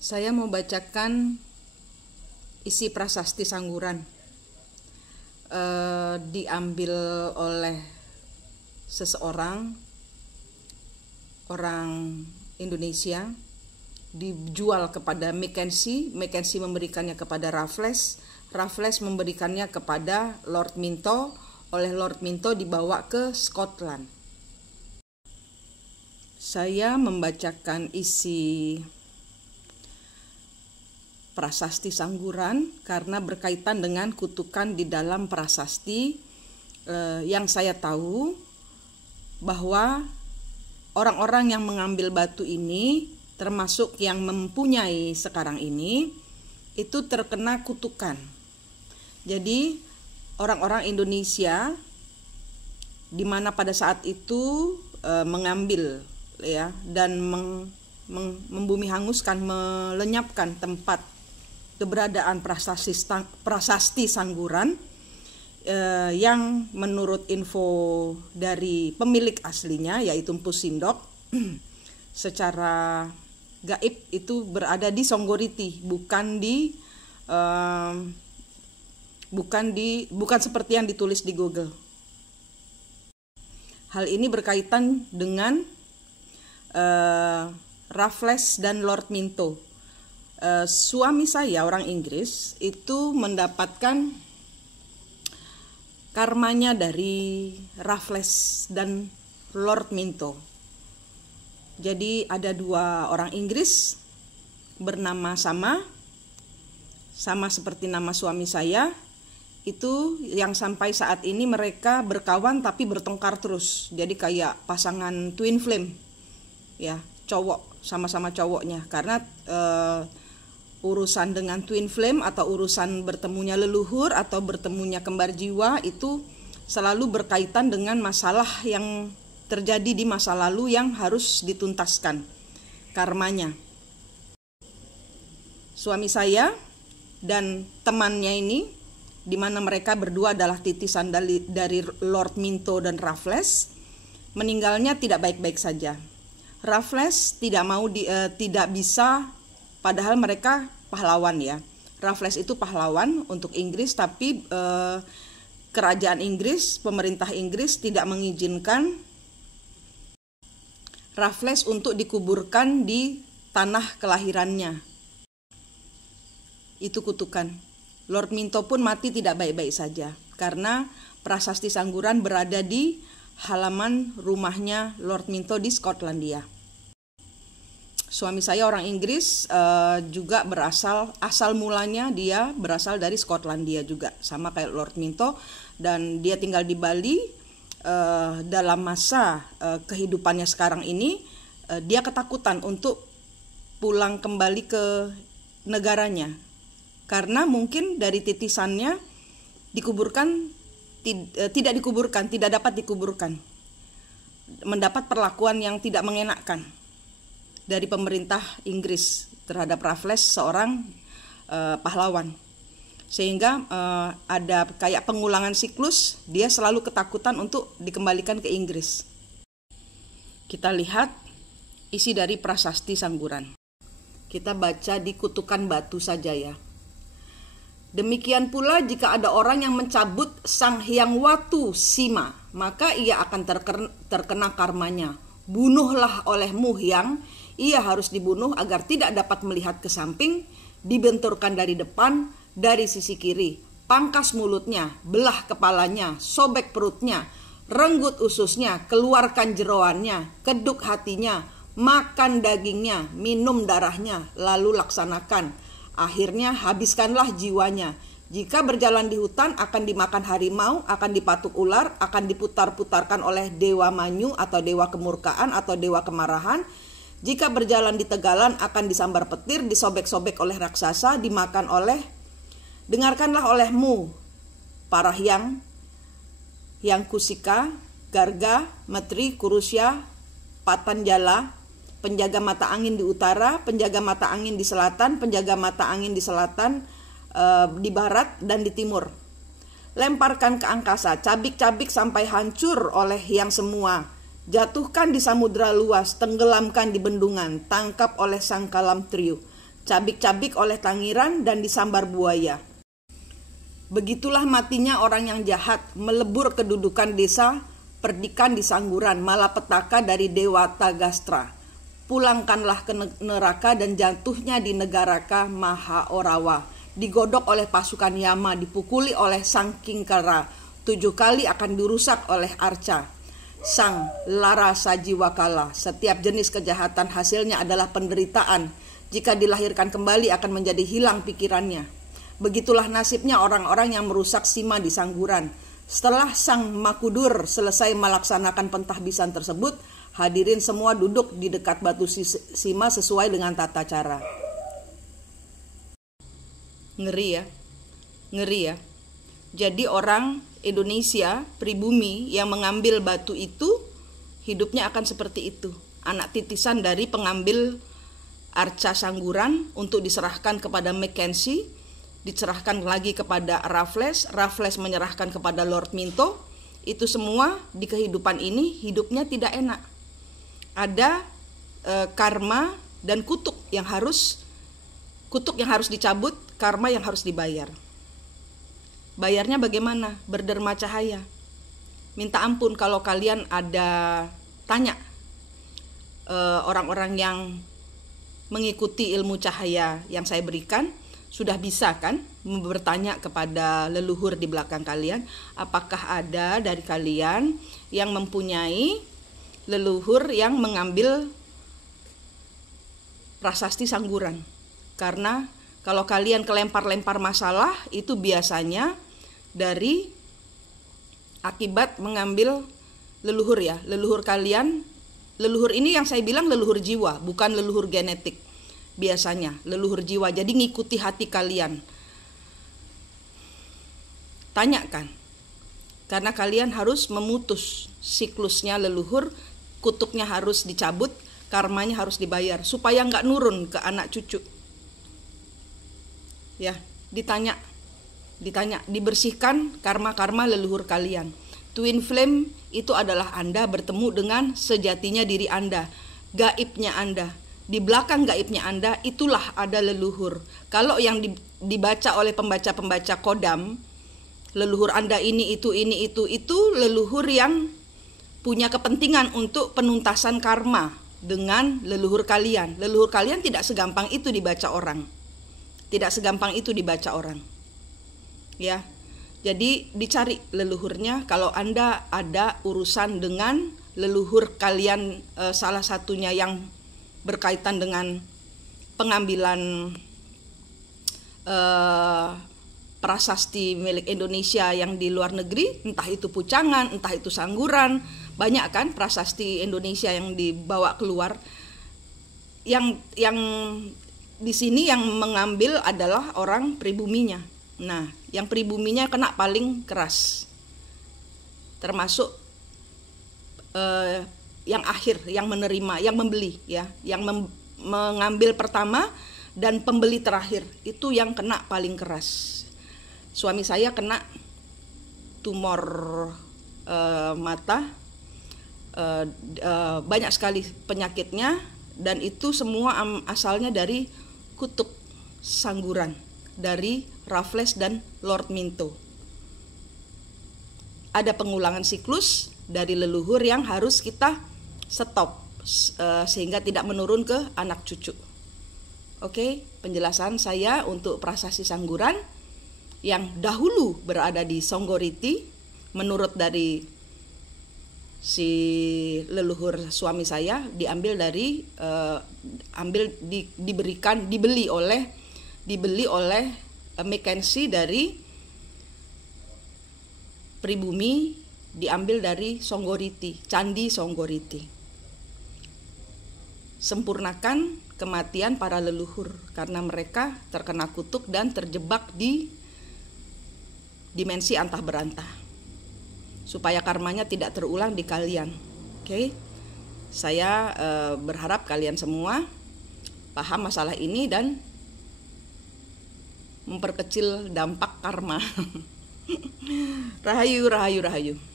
Saya mau bacakan isi prasasti Sangguran. Diambil oleh seseorang, orang Indonesia, dijual kepada Mackenzie. Mackenzie memberikannya kepada Raffles. Raffles memberikannya kepada Lord Minto. Oleh Lord Minto dibawa ke Scotland. Saya membacakan isi prasasti Sangguran karena berkaitan dengan kutukan di dalam prasasti. Yang saya tahu bahwa orang-orang yang mengambil batu ini, termasuk yang mempunyai sekarang ini, itu terkena kutukan. Jadi orang-orang Indonesia di mana pada saat itu mengambil dan membumi hanguskan, melenyapkan tempat keberadaan prasasti Sangguran, yang menurut info dari pemilik aslinya yaitu Mpu Sindok secara gaib itu berada di Songgoriti, bukan seperti yang ditulis di Google. Hal ini berkaitan dengan Raffles dan Lord Minto. Suami saya orang Inggris itu mendapatkan karmanya dari Raffles dan Lord Minto. Jadi ada dua orang Inggris bernama sama seperti nama suami saya. Itu yang sampai saat ini mereka berkawan tapi bertengkar terus. Jadi kayak pasangan twin flame, ya, cowok, sama-sama cowoknya. Karena urusan dengan twin flame atau urusan bertemunya leluhur atau bertemunya kembar jiwa itu selalu berkaitan dengan masalah yang terjadi di masa lalu yang harus dituntaskan karmanya. Suami saya dan temannya ini, di mana mereka berdua adalah titisan dari Lord Minto dan Raffles, meninggalnya tidak baik-baik saja. Raffles tidak bisa, padahal mereka pahlawan ya. Raffles itu pahlawan untuk Inggris, tapi kerajaan Inggris, pemerintah Inggris tidak mengizinkan Raffles untuk dikuburkan di tanah kelahirannya. Itu kutukan. Lord Minto pun mati tidak baik-baik saja karena prasasti Sangguran berada di halaman rumahnya Lord Minto di Skotlandia. Suami saya orang Inggris, juga asal mulanya dia berasal dari Skotlandia juga, sama kayak Lord Minto, dan dia tinggal di Bali. Dalam masa kehidupannya sekarang ini, dia ketakutan untuk pulang kembali ke negaranya karena mungkin dari titisannya tidak dapat dikuburkan, mendapat perlakuan yang tidak mengenakkan dari pemerintah Inggris terhadap Raffles, seorang pahlawan. Sehingga ada kayak pengulangan siklus, dia selalu ketakutan untuk dikembalikan ke Inggris. Kita lihat isi dari prasasti Sangguran. Kita baca di kutukan batu saja ya. Demikian pula jika ada orang yang mencabut Sang Hyang Watu Sima, maka ia akan terkena karmanya. Bunuhlah olehmu Hyang, ia harus dibunuh agar tidak dapat melihat ke samping, dibenturkan dari depan, dari sisi kiri, pangkas mulutnya, belah kepalanya, sobek perutnya, renggut ususnya, keluarkan jeroannya, keduk hatinya, makan dagingnya, minum darahnya, lalu laksanakan. Akhirnya habiskanlah jiwanya. Jika berjalan di hutan akan dimakan harimau, akan dipatuk ular, akan diputar-putarkan oleh dewa manyu atau dewa kemurkaan atau dewa kemarahan. Jika berjalan di tegalan akan disambar petir, disobek-sobek oleh raksasa, dimakan oleh. Dengarkanlah olehmu para Hyang Kusika, Garga, Matri, Kurusya, Patanjala, penjaga mata angin di utara, penjaga mata angin di selatan, penjaga mata angin di selatan, di barat dan di timur. Lemparkan ke angkasa, cabik-cabik sampai hancur oleh yang semua. Jatuhkan di samudra luas, tenggelamkan di bendungan, tangkap oleh sang kalam triu. cabik-cabik oleh tangiran dan disambar buaya. Begitulah matinya orang yang jahat, melebur kedudukan desa, perdikan di Sangguran, malapetaka dari Dewa Tagastra. Pulangkanlah ke neraka dan jatuhnya di Negaraka Maha Orawa. Digodok oleh pasukan Yama, dipukuli oleh Sang Kingkara, 7 kali akan dirusak oleh Arca, Sang Lara Sajiwakala. Setiap jenis kejahatan hasilnya adalah penderitaan. Jika dilahirkan kembali akan menjadi hilang pikirannya. Begitulah nasibnya orang-orang yang merusak Sima di Sangguran. Setelah Sang Makudur selesai melaksanakan pentahbisan tersebut, hadirin semua duduk di dekat batu Sima sesuai dengan tata cara. Ngeri ya, ngeri ya. Jadi orang Indonesia pribumi yang mengambil batu itu, hidupnya akan seperti itu. Anak titisan dari pengambil Arca Sangguran untuk diserahkan kepada Mackenzie, diserahkan lagi kepada Raffles, Raffles menyerahkan kepada Lord Minto. Itu semua di kehidupan ini hidupnya tidak enak. Ada karma dan kutuk yang harus dicabut, karma yang harus dibayar. Bayarnya bagaimana? Berderma cahaya. Minta ampun kalau kalian ada tanya orang-orang yang mengikuti ilmu cahaya yang saya berikan, sudah bisa kan bertanya kepada leluhur di belakang kalian, apakah ada dari kalian yang mempunyai leluhur yang mengambil prasasti Sangguran? Karena kalau kalian kelempar-lempar masalah itu biasanya dari akibat mengambil leluhur ya. Leluhur kalian, leluhur ini yang saya bilang leluhur jiwa, bukan leluhur genetik. Biasanya leluhur jiwa, jadi ngikuti hati kalian. Tanyakan, karena kalian harus memutus siklusnya leluhur, kutuknya harus dicabut, karmanya harus dibayar supaya nggak nurun ke anak cucu. Ya, ditanya, dibersihkan karma-karma leluhur kalian. Twin flame itu adalah Anda bertemu dengan sejatinya diri Anda, gaibnya Anda. Di belakang gaibnya Anda itulah ada leluhur. Kalau yang dibaca oleh pembaca-pembaca kodam, leluhur Anda ini itu leluhur yang punya kepentingan untuk penuntasan karma dengan leluhur kalian. Leluhur kalian tidak segampang itu dibaca orang. Tidak segampang itu dibaca orang. Ya. Jadi dicari leluhurnya. Kalau Anda ada urusan dengan leluhur kalian, salah satunya yang berkaitan dengan pengambilan prasasti milik Indonesia yang di luar negeri, entah itu Pucangan, entah itu Sangguran, banyak kan prasasti Indonesia yang dibawa keluar. Yang di sini yang mengambil adalah orang pribuminya. Nah, yang pribuminya kena paling keras, termasuk yang akhir, yang menerima, yang membeli ya, yang mengambil pertama dan pembeli terakhir itu yang kena paling keras. Suami saya kena tumor mata, banyak sekali penyakitnya, dan itu semua asalnya dari kutuk Sangguran, dari Raffles dan Lord Minto. Ada pengulangan siklus dari leluhur yang harus kita stop sehingga tidak menurun ke anak cucu. Oke, penjelasan saya untuk prasasti Sangguran yang dahulu berada di Songgoriti, menurut dari si leluhur suami saya, diambil dari dibeli oleh Mackenzie dari pribumi, diambil dari Songgoriti, Candi Songgoriti. Sempurnakan kematian para leluhur karena mereka terkena kutuk dan terjebak di dimensi antah berantah, supaya karmanya tidak terulang di kalian. Oke, saya berharap kalian semua paham masalah ini dan memperkecil dampak karma. Rahayu, rahayu, rahayu.